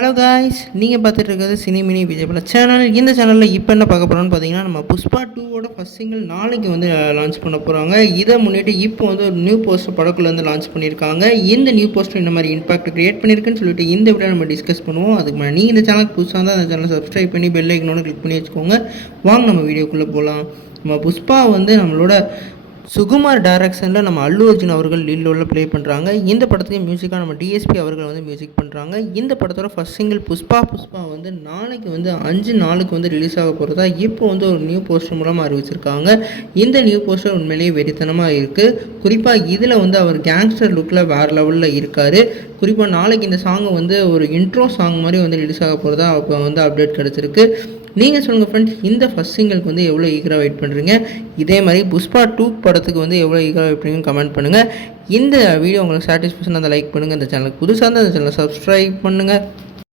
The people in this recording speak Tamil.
ஹலோ காய்ஸ், நீங்கள் பார்த்துட்டு இருக்கிறது சினி மினி விஜயபல சேனல். இந்த சேனலில் இப்போ என்ன பார்க்க போகிறோன்னு பார்த்தீங்கன்னா, நம்ம புஷ்பா 2வோட ஃபஸ்ட் சிங்கிள் நாளைக்கு வந்து லான்ச் பண்ண போகிறாங்க. இதை முன்னிட்டு இப்போ வந்து ஒரு நியூ போஸ்டர் படக்குள்ள வந்து லான்ச் பண்ணியிருக்காங்க. இந்த நியூ போஸ்டர் இந்த மாதிரி இம்பாக்ட் கிரியேட் பண்ணியிருக்குன்னு சொல்லிட்டு இந்த வீடியோ நம்ம டிஸ்கஸ் பண்ணுவோம். அதுக்கு முன்னாடி நீங்கள் இந்த சேனலுக்கு புதுசாக இருந்தால் அந்த சேனலை சப்ஸ்கிரைப் பண்ணி பெல் ஐக்கனோட கிளிக் பண்ணி வச்சுக்கோங்க. வாங்க நம்ம வீடியோக்குள்ளே போகலாம். நம்ம புஷ்பா வந்து நம்மளோட சுகுமார் டைரக்ஷனில் நம்ம அல்லு அர்ஜுன் அவர்கள் லீடில் ப்ளே பண்ணுறாங்க. இந்த படத்துக்கு மியூசிக்காக நம்ம டிஎஸ்பி அவர்கள் வந்து மியூசிக் பண்ணுறாங்க. இந்த படத்தோட ஃபஸ்ட் சிங்கிள் புஷ்பா வந்து நாளைக்கு வந்து 5 நாளுக்கு வந்து ரிலீஸ் ஆக போகிறதா இப்போ வந்து ஒரு நியூ போஸ்டர் மூலமாக அறிவிச்சிருக்காங்க. இந்த நியூ போஸ்டர் உண்மையிலேயே வெறித்தனமாக இருக்குது. குறிப்பாக இதில் வந்து அவர் கேங்ஸ்டர் லுக்கில் வேறு லெவலில் இருக்கார். குறிப்பாக நாளைக்கு இந்த சாங்கை வந்து ஒரு இன்ட்ரோ சாங் மாதிரி வந்து ரிலீஸ் ஆக போகிறதா அப்போ வந்து அப்டேட் கிடச்சிருக்கு. நீங்கள் சொல்லுங்கள் ஃப்ரெண்ட்ஸ், இந்த ஃபஸ்ட் சிங்கிளுக்கு வந்து எவ்வளோ ஈகராக வெயிட் பண்ணுறீங்க? இதே மாதிரி புஷ்பா 2 படத்துக்கு வந்து எவ்வளோ ஈகராக வெயிட் பண்ணுறீங்கன்னு கமெண்ட் பண்ணுங்கள். இந்த வீடியோ உங்களுக்கு சாட்டிஸ்ஃபேக்ஷன் அந்த லைக் பண்ணுங்கள். இந்த சேனலுக்கு புதுசாக இருந்தால் அந்த சேனலை சப்ஸ்கிரைப் பண்ணுங்கள்.